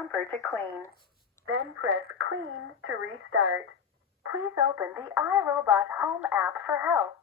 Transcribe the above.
bumper to clean. Then press Clean to restart. Please open the iRobot Home app for help.